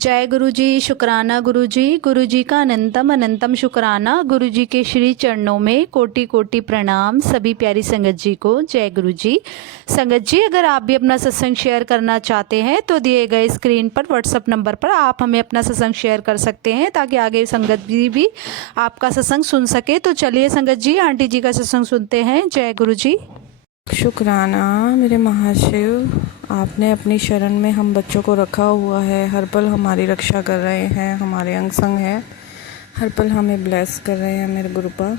जय गुरु जी। शुक्राना गुरु जी। गुरु जी का अनंतम अनंतम शुक्राना। गुरु जी के श्री चरणों में कोटि कोटि प्रणाम। सभी प्यारी संगत जी को जय गुरु जी। संगत जी, अगर आप भी अपना सत्संग शेयर करना चाहते हैं तो दिए गए स्क्रीन पर व्हाट्सएप नंबर पर आप हमें अपना सत्संग शेयर कर सकते हैं, ताकि आगे संगत जी भी आपका सत्संग सुन सके। तो चलिए संगत जी, आंटी जी का सत्संग सुनते हैं। जय गुरु जी। शुक्राना मेरे महाशिव, आपने अपनी शरण में हम बच्चों को रखा हुआ है। हर पल हमारी रक्षा कर रहे हैं, हमारे अंग संग है, हर पल हमें ब्लेस कर रहे हैं मेरे गुरुपा।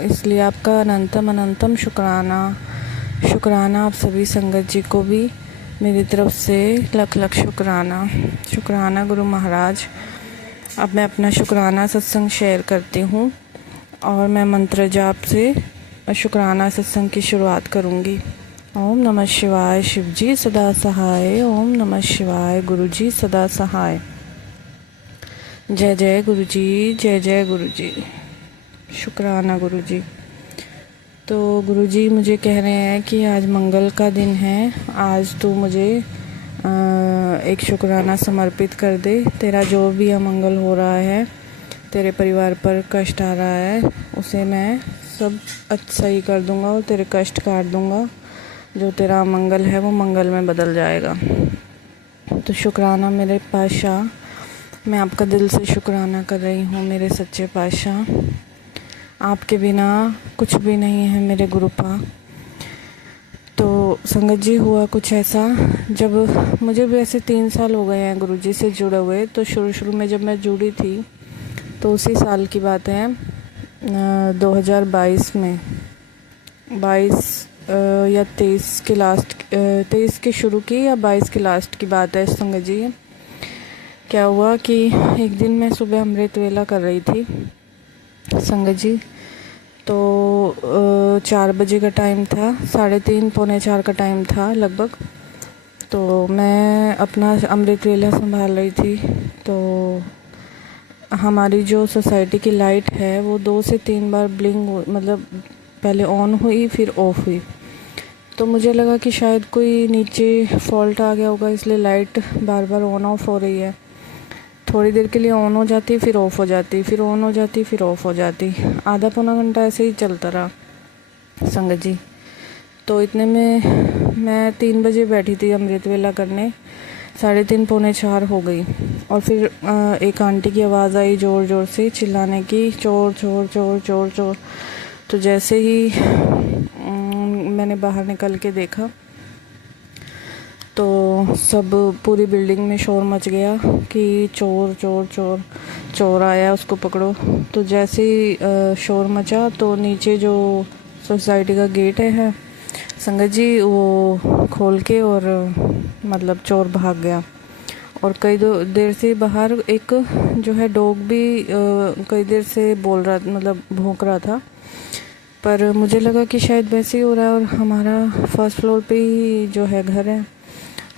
इसलिए आपका अनंतम अनंतम शुक्राना। शुक्राना आप सभी संगत जी को भी मेरी तरफ से लख लख शुक्राना। शुक्राना गुरु महाराज। अब मैं अपना शुक्राना सत्संग शेयर करती हूँ और मैं मंत्र जाप से शुक्राना सत्संग की शुरुआत करूँगी। ओम नमः शिवाय शिव जी सदा सहाय। ओम नमः शिवाय गुरु जी सदा सहाय। जय जय गुरु जी, जय जय गुरु जी। शुक्राना गुरु जी। तो गुरु जी मुझे कह रहे हैं कि आज मंगल का दिन है, आज तू मुझे एक शुक्राना समर्पित कर दे। तेरा जो भी अमंगल हो रहा है, तेरे परिवार पर कष्ट आ रहा है, उसे मैं सब सही कर दूंगा और तेरे कष्ट काट दूंगा। जो तेरा मंगल है वो मंगल में बदल जाएगा। तो शुक्राना मेरे पातशाह, मैं आपका दिल से शुक्राना कर रही हूँ मेरे सच्चे पातशाह। आपके बिना कुछ भी नहीं है मेरे गुरुपा। तो संगत जी, हुआ कुछ ऐसा, जब मुझे भी ऐसे 3 साल हो गए हैं गुरु जी से जुड़े हुए। तो शुरू में जब मैं जुड़ी थी तो उसी साल की बात है, 2022 में, 22 या 23 के लास्ट, 23 के शुरू की या 22 के लास्ट की बात है संगत जी। क्या हुआ कि एक दिन मैं सुबह अमृत वेला कर रही थी संगत जी। तो 4 बजे का टाइम था, 3:30 पौने 4 का टाइम था लगभग। तो मैं अपना अमृत वेला संभाल रही थी। तो हमारी जो सोसाइटी की लाइट है वो 2 से 3 बार ब्लिंक, मतलब पहले ऑन हुई फिर ऑफ हुई। तो मुझे लगा कि शायद कोई नीचे फॉल्ट आ गया होगा, इसलिए light bar bar on off हो रही है। थोड़ी देर के लिए ऑन हो जाती, फिर ऑफ हो जाती, फिर ऑन हो जाती, फिर ऑफ हो जाती। आधा पौना घंटा ऐसे ही चलता रहा संगत जी। तो इतने में मैं 3 बजे बैठी थी अमृत वेला करने, 3:30 पौने 4 हो गई। और फिर एक आंटी की आवाज़ आई ज़ोर ज़ोर से चिल्लाने की, चोर चोर चोर चोर चोर। तो जैसे ही मैंने बाहर निकल के देखा तो सब पूरी बिल्डिंग में शोर मच गया कि चोर चोर चोर, चोर आया, उसको पकड़ो। तो जैसे ही शोर मचा तो नीचे जो सोसाइटी का गेट है संगत जी, वो खोल के और मतलब चोर भाग गया। और कई देर से बाहर एक जो है डॉग भी कई देर से बोल रहा, मतलब भौंक रहा था। पर मुझे लगा कि शायद वैसे ही हो रहा है, और हमारा फर्स्ट फ्लोर पे ही जो है घर है,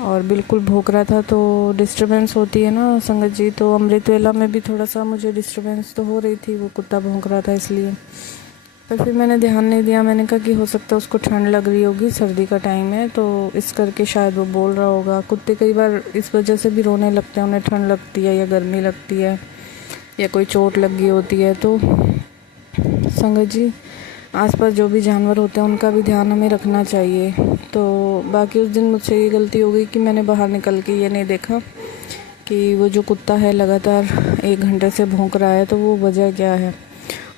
और बिल्कुल भौंक रहा था। तो डिस्टरबेंस होती है ना संगत जी। तो अमृत वेला में भी थोड़ा सा मुझे डिस्टरबेंस तो हो रही थी, वो कुत्ता भौंक रहा था इसलिए। पर फिर मैंने ध्यान नहीं दिया। मैंने कहा कि हो सकता है उसको ठंड लग रही होगी, सर्दी का टाइम है, तो इस करके शायद वो बोल रहा होगा। कुत्ते कई बार इस वजह से भी रोने लगते हैं, उन्हें ठंड लगती है या गर्मी लगती है या कोई चोट लग गई होती है। तो संगत जी, आसपास जो भी जानवर होते हैं उनका भी ध्यान हमें रखना चाहिए। तो बाकी उस दिन मुझसे ये गलती हो गई कि मैंने बाहर निकल के ये नहीं देखा कि वो जो कुत्ता है लगातार 1 घंटे से भौंक रहा है, तो वो वजह क्या है।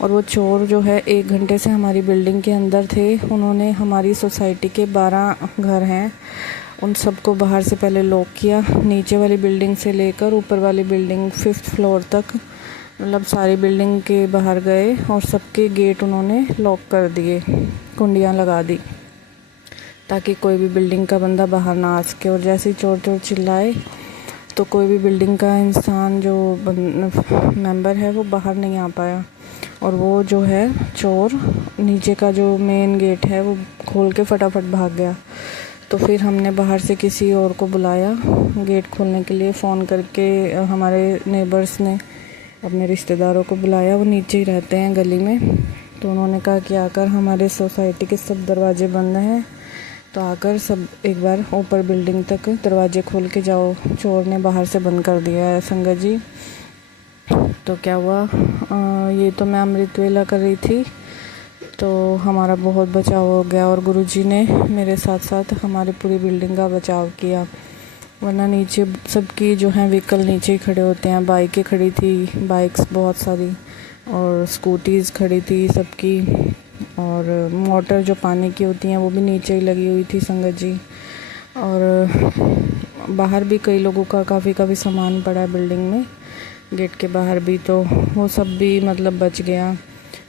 और वो चोर जो है 1 घंटे से हमारी बिल्डिंग के अंदर थे। उन्होंने हमारी सोसाइटी के 12 घर हैं, उन सबको बाहर से पहले लॉक किया, नीचे वाली बिल्डिंग से लेकर ऊपर वाली बिल्डिंग 5th फ्लोर तक, मतलब सारी बिल्डिंग के बाहर गए और सबके गेट उन्होंने लॉक कर दिए, कुंडियाँ लगा दी, ताकि कोई भी बिल्डिंग का बंदा बाहर ना आ सके। और जैसे ही चोर चोर चिल्लाए तो कोई भी बिल्डिंग का इंसान जो मेंबर है वो बाहर नहीं आ पाया। और वो जो है चोर नीचे का जो मेन गेट है वो खोल के फटाफट भाग गया। तो फिर हमने बाहर से किसी और को बुलाया गेट खोलने के लिए, फ़ोन करके हमारे नेबर्स ने अपने रिश्तेदारों को बुलाया, वो नीचे ही रहते हैं गली में। तो उन्होंने कहा कि आकर हमारे सोसाइटी के सब दरवाजे बंद हैं, तो आकर सब एक बार ऊपर बिल्डिंग तक दरवाजे खोल के जाओ, चोर ने बाहर से बंद कर दिया है संगत जी। तो क्या हुआ, ये तो मैं अमृत वेला कर रही थी, तो हमारा बहुत बचाव हो गया और गुरुजी ने मेरे साथ साथ हमारी पूरी बिल्डिंग का बचाव किया। वरना नीचे सबकी जो है व्हीकल नीचे ही खड़े होते हैं। बाइकें खड़ी थी, बाइक्स बहुत सारी, और स्कूटीज़ खड़ी थी सबकी, और मोटर जो पानी की होती हैं वो भी नीचे ही लगी हुई थी संगत जी। और बाहर भी कई लोगों का काफ़ी सामान पड़ा है बिल्डिंग में, गेट के बाहर भी, तो वो सब भी मतलब बच गया।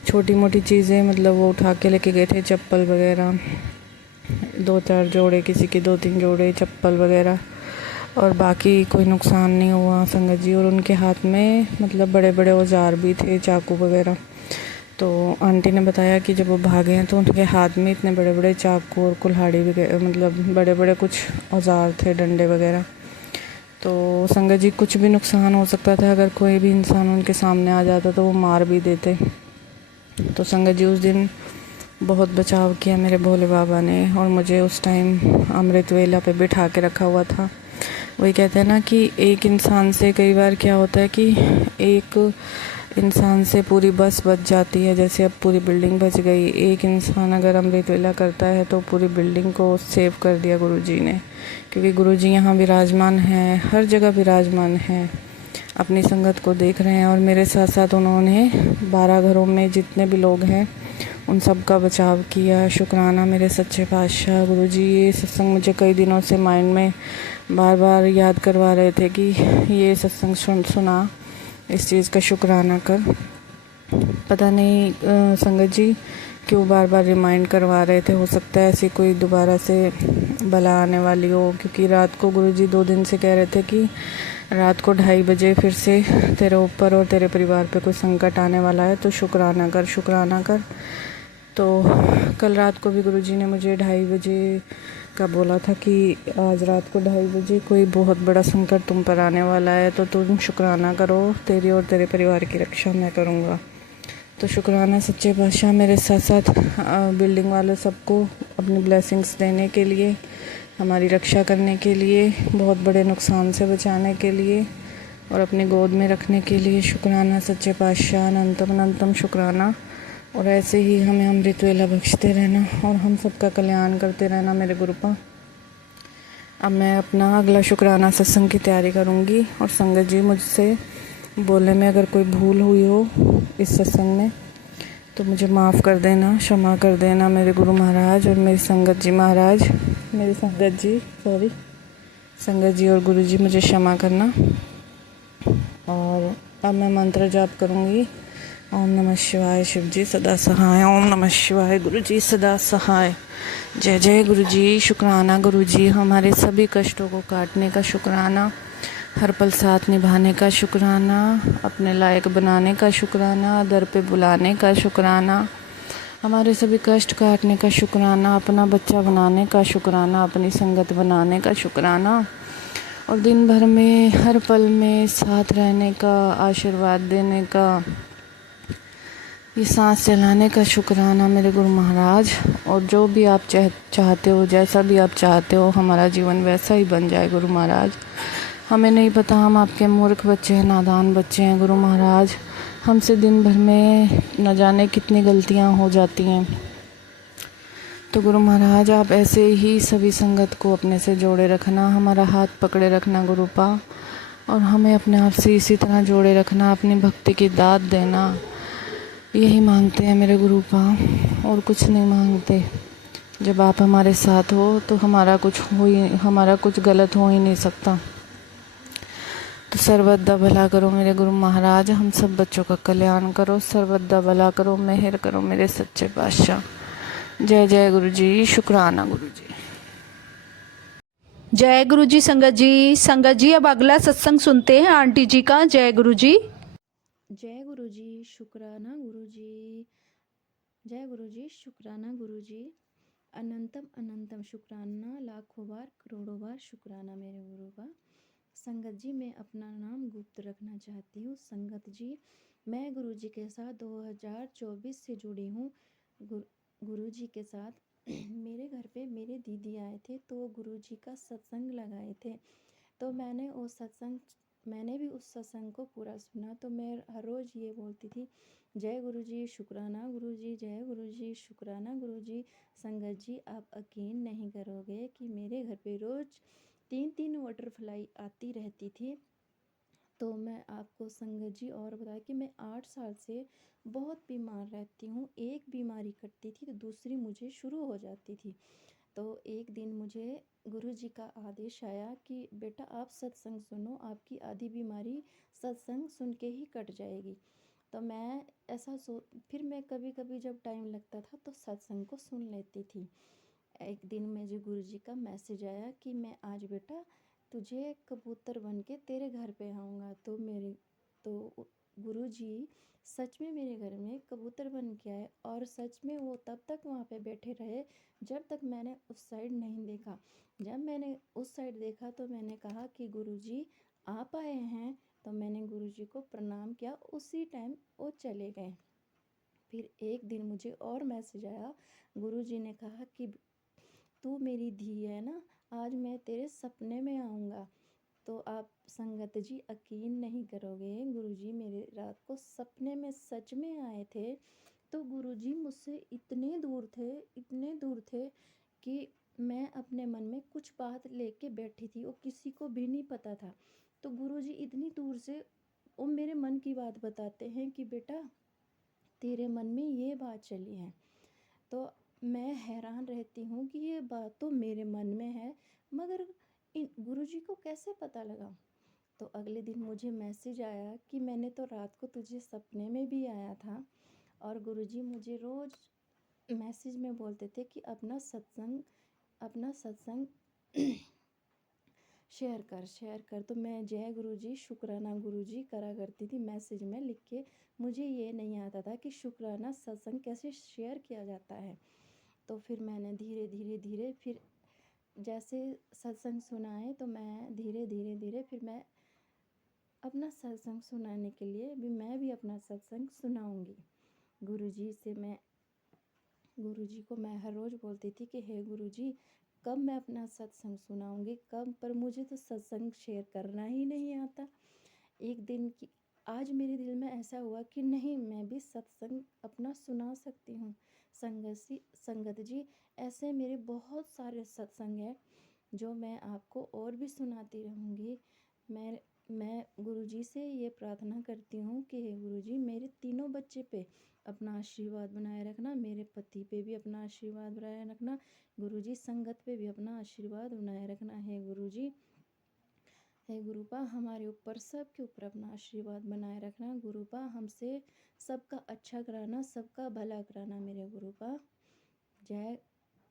छोटी मोटी चीज़ें मतलब वो उठा के लेके गए थे, चप्पल वगैरह 2-4 जोड़े, किसी के 2-3 जोड़े चप्पल वगैरह, और बाकी कोई नुकसान नहीं हुआ संगत जी। और उनके हाथ में मतलब बड़े बड़े औजार भी थे, चाकू वगैरह। तो आंटी ने बताया कि जब वो भागे हैं तो उनके हाथ में इतने बड़े बड़े चाकू और कुल्हाड़ी वगैरह, मतलब बड़े बड़े कुछ औजार थे, डंडे वगैरह। तो संगत जी कुछ भी नुकसान हो सकता था, अगर कोई भी इंसान उनके सामने आ जाता तो वो मार भी देते। तो संगत जी उस दिन बहुत बचाव किया मेरे भोले बाबा ने, और मुझे उस टाइम अमृत वेला पे बिठा के रखा हुआ था। वही कहते हैं ना कि एक इंसान से कई बार क्या होता है कि एक इंसान से पूरी बस बच जाती है, जैसे अब पूरी बिल्डिंग बच गई। एक इंसान अगर अमृत वेला करता है तो पूरी बिल्डिंग को सेव कर दिया गुरुजी ने, क्योंकि गुरुजी यहाँ विराजमान हैं, हर जगह विराजमान हैं, अपनी संगत को देख रहे हैं। और मेरे साथ साथ उन्होंने 12 घरों में जितने भी लोग हैं उन सब का बचाव किया। शुक्राना मेरे सच्चे पातशाह गुरुजी। ये सत्संग मुझे कई दिनों से माइंड में बार बार याद करवा रहे थे कि ये सत्संग सुना, इस चीज़ का शुक्राना कर। पता नहीं संगत जी क्यों बार बार रिमाइंड करवा रहे थे। हो सकता है ऐसी कोई दोबारा से बला आने वाली हो, क्योंकि रात को गुरुजी 2 दिन से कह रहे थे कि रात को 2:30 बजे फिर से तेरे ऊपर और तेरे परिवार पे कोई संकट आने वाला है, तो शुक्राना कर, शुक्राना कर। तो कल रात को भी गुरुजी ने मुझे 2:30 बजे का बोला था कि आज रात को 2:30 बजे कोई बहुत बड़ा संकट तुम पर आने वाला है, तो तुम शुक्राना करो, तेरी और तेरे परिवार की रक्षा मैं करूँगा। तो शुक्राना सच्चे पातशाह मेरे साथ साथ बिल्डिंग वाले सबको अपनी ब्लेसिंग्स देने के लिए, हमारी रक्षा करने के लिए, बहुत बड़े नुकसान से बचाने के लिए और अपनी गोद में रखने के लिए शुक्राना सच्चे पातशाह, अनंतम अनंतम शुक्राना। और ऐसे ही हमें अमृत वेला बख्शते रहना और हम सबका कल्याण करते रहना मेरे गुरुपा। अब मैं अपना अगला शुक्राना सत्संग की तैयारी करूँगी। और संगत जी मुझसे बोलने में अगर कोई भूल हुई हो इस सत्संग में तो मुझे माफ़ कर देना, क्षमा कर देना मेरे गुरु महाराज और मेरी संगत जी महाराज, मेरी संगत जी संगत जी और गुरु जी मुझे क्षमा करना। और अब मैं मंत्र जाप करूँगी। ओम नमः शिवाय शिव जी सदा सहाय, ओम नमः शिवाय गुरु जी सदा सहाय। जय जय गुरु जी। शुक्राना गुरु जी, हमारे सभी कष्टों को काटने का शुक्राना, हर पल साथ निभाने का शुक्राना, अपने लायक बनाने का शुक्राना, दर पे बुलाने का शुक्राना, हमारे सभी कष्ट काटने का शुक्राना, अपना बच्चा बनाने का शुक्राना, अपनी संगत बनाने का शुक्राना, और दिन भर में हर पल में साथ रहने का, आशीर्वाद देने का, ये सांस चलाने का शुक्राना मेरे गुरु महाराज। और जो भी आप चाहते हो, जैसा भी आप चाहते हो, हमारा जीवन वैसा ही बन जाए गुरु महाराज। हमें नहीं पता, हम आपके मूर्ख बच्चे हैं, नादान बच्चे हैं गुरु महाराज। हमसे दिन भर में न जाने कितनी गलतियां हो जाती हैं। तो गुरु महाराज आप ऐसे ही सभी संगत को अपने से जोड़े रखना, हमारा हाथ पकड़े रखना गुरुपा, और हमें अपने आप से इसी तरह जोड़े रखना, अपनी भक्ति की दात देना। यही मांगते हैं मेरे गुरुपा, और कुछ नहीं मांगते। जब आप हमारे साथ हो तो हमारा कुछ गलत हो ही नहीं सकता। तो सर्वदा भला करो मेरे गुरु महाराज, हम सब बच्चों का कल्याण करो, सर्वदा भला करो, मेहर करो मेरे सच्चे पातशाह। जय जय गुरु जी। शुक्राना गुरु जी। जय गुरु जी। संगत जी अब अगला सत्संग सुनते हैं आंटी जी का। जय गुरु जी। जय गुरु जी। शुक्राना गुरु जी। जय गुरु जी। शुक्राना गुरु जी। अनंतम अनंतम शुक्राना, लाखों बार करोड़ों बार शुक्राना मेरे गुरु का। संगत जी मैं अपना नाम गुप्त रखना चाहती हूँ। संगत जी मैं गुरु जी के साथ 2024 से जुड़ी हूँ। गुरु जी के साथ मेरे घर पे मेरे दीदी आए थे तो गुरुजी का सत्संग लगाए थे। तो मैंने भी उस सत्संग को पूरा सुना। तो मैं हर रोज़ ये बोलती थी, जय गुरुजी, शुक्राना गुरुजी, जय गुरुजी, शुक्राना गुरुजी। संगत जी, आप यकीन नहीं करोगे कि मेरे घर पे रोज़ 3-3 बटरफ्लाई आती रहती थी। तो मैं आपको संगत जी और बताया कि मैं 8 साल से बहुत बीमार रहती हूँ। एक बीमारी कटती थी तो दूसरी मुझे शुरू हो जाती थी। तो एक दिन मुझे गुरुजी का आदेश आया कि बेटा आप सत्संग सुनो, आपकी आधी बीमारी सत्संग सुन के ही कट जाएगी। तो मैं ऐसा सो फिर मैं कभी-कभी जब टाइम लगता था तो सत्संग को सुन लेती थी। एक दिन मुझे गुरुजी का मैसेज आया कि मैं आज बेटा तुझे कबूतर बन के तेरे घर पे आऊँगा। तो गुरुजी सच में मेरे घर में कबूतर बन के आए और सच में वो तब तक वहाँ पे बैठे रहे जब तक मैंने उस साइड नहीं देखा। जब मैंने उस साइड देखा तो मैंने कहा कि गुरुजी आप आए हैं। तो मैंने गुरुजी को प्रणाम किया, उसी टाइम वो चले गए। फिर एक दिन मुझे और मैसेज आया, गुरुजी ने कहा कि तू मेरी धी है ना, आज मैं तेरे सपने में आऊँगा। तो आप संगत जी यकीन नहीं करोगे, गुरुजी मेरे रात को सपने में सच में आए थे। तो गुरुजी मुझसे इतने दूर थे कि मैं अपने मन में कुछ बात लेके बैठी थी, वो किसी को भी नहीं पता था। तो गुरुजी इतनी दूर से वो मेरे मन की बात बताते हैं कि बेटा तेरे मन में ये बात चली है। तो मैं हैरान रहती हूँ कि ये बात तो मेरे मन में है, मगर इन गुरुजी को कैसे पता लगा? तो अगले दिन मुझे मैसेज आया कि मैंने तो रात को तुझे सपने में भी आया था। और गुरुजी मुझे रोज़ मैसेज में बोलते थे कि अपना सत्संग शेयर कर। तो मैं जय गुरुजी, शुक्राना गुरुजी करा करती थी मैसेज में लिख के। मुझे ये नहीं आता था कि शुक्राना सत्संग कैसे शेयर किया जाता है। तो फिर मैंने धीरे फिर जैसे सत्संग सुनाए तो मैं धीरे फिर मैं अपना सत्संग सुनाने के लिए मैं भी अपना सत्संग सुनाऊंगी। गुरुजी से मैं गुरुजी को मैं हर रोज़ बोलती थी कि हे गुरुजी, कब मैं अपना सत्संग सुनाऊंगी, कब? पर मुझे तो सत्संग शेयर करना ही नहीं आता। एक दिन की आज मेरे दिल में ऐसा हुआ कि नहीं, मैं भी सत्संग अपना सुना सकती हूँ। संगत जी, ऐसे मेरे बहुत सारे सत्संग हैं जो मैं आपको और भी सुनाती रहूँगी। मैं गुरुजी से ये प्रार्थना करती हूँ कि हे गुरुजी, मेरे तीनों बच्चे पे अपना आशीर्वाद बनाए रखना, मेरे पति पे भी अपना आशीर्वाद बनाए रखना, गुरुजी संगत पे भी अपना आशीर्वाद बनाए रखना। हे गुरुपा, हमारे ऊपर सबके ऊपर अपना आशीर्वाद बनाए रखना। गुरुपा, हमसे सबका अच्छा कराना, सबका भला कराना मेरे गुरुपा। जय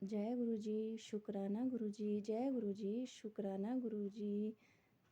जय गुरुजी, शुक्राना गुरुजी, जय गुरुजी, शुक्राना गुरुजी।